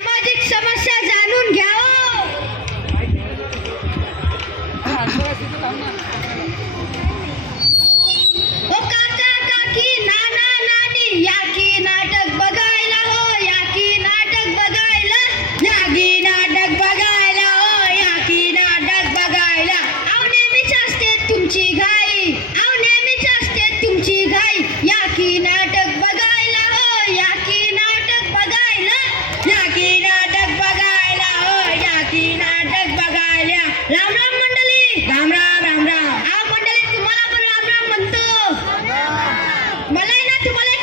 सामाजिक समस्या जाणून घ्या ओ काका काकी नाना नानी या की नाटक बघायला हो या की नाटक बघायला या की नाटक बघायला हो या की नाटक बघायला. नेहमीच असते तुमची घाई आव नेहमीच असते तुमची घाई या की नाटक बघायला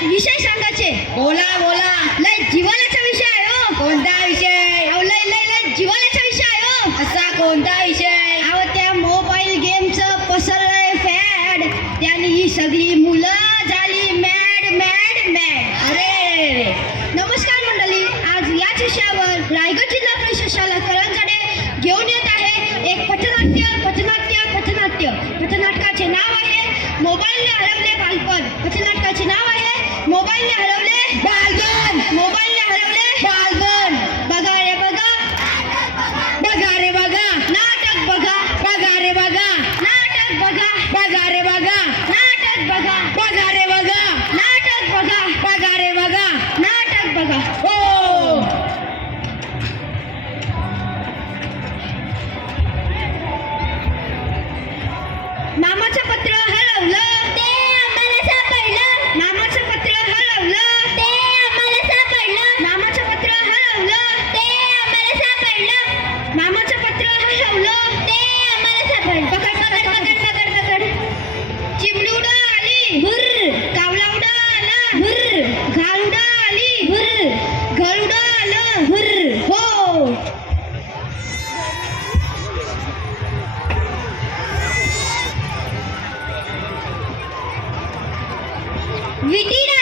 विषय सांगायचे. बोला बोला. लय जिवाल्याचा विषय आहे हो. कोणता विषय? अहो लय लय लय जिवाल्याचा विषय आहे हो. असा कोणता विषय? अहो त्या मोबाईल गेमचं पसरलंय फॅड त्याने ही सगळी मुलं झाली मॅड मॅड मॅड अरे! नमस्कार मंडळी. आज याच विषयावर रायगड जिल्हा परिषद शाळा करंजाडे घेऊन येत आहे. एक पथनाट्य पथनाट्य पथनाट्य. पथनाटकाचे नाव आहे मोबाईलने हरवले Mentira!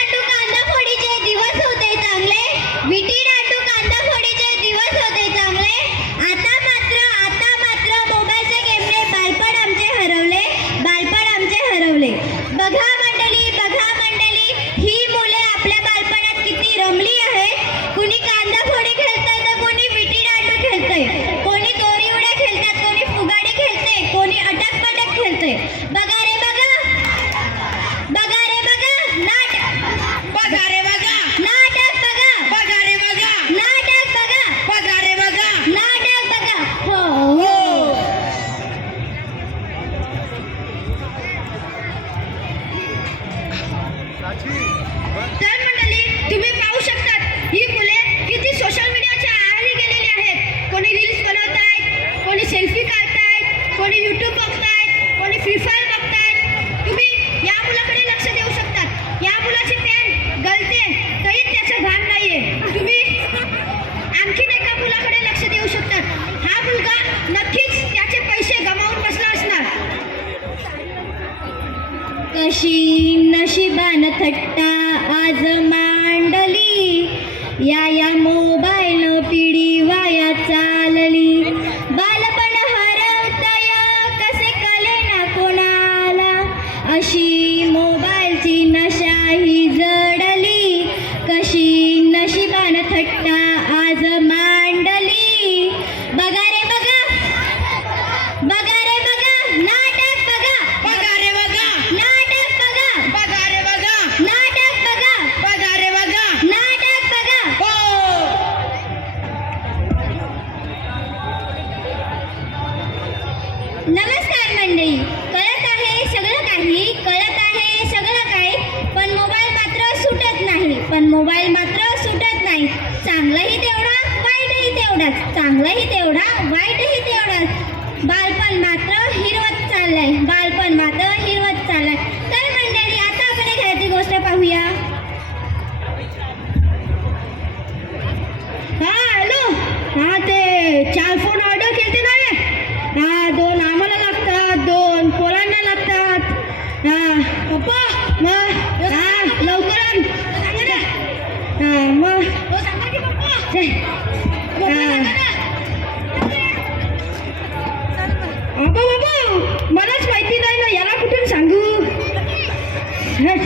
आज मांडली. या या मोबाईल पिढी वाया चालली. बालपण हरवतय कसे कले ना कोणाला? अशी मोबाईलची नशा ही जडली. कशी नशिबान थट्टा नमस्कार मंडळी. कळत आहे सगळं काही कळत आहे सगळं काही पण मोबाईल मात्र सुटत नाही. पण मोबाईल मात्र सुटत नाही. चांगलाही तेवढा वाईटही तेवढाच चांगलाही तेवढा वाईटही तेवढाच बालपण मात्र हिरवत चाललंय. बालपण मात्र हिरवत चाललंय. मग ते, बाबा मलाच माहिती नाही ना याला कुठून सांगू हट.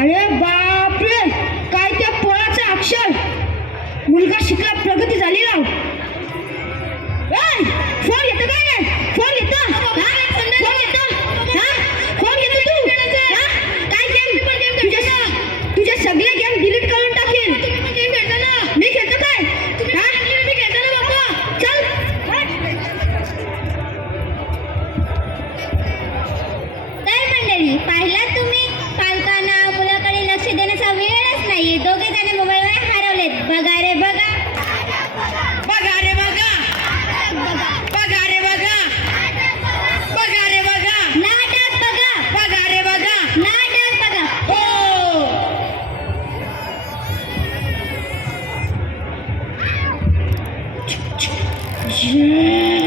अरे बापरे काय त्या पोळाचं अक्षर मुलगा शिकला प्रगती झाली Yeah.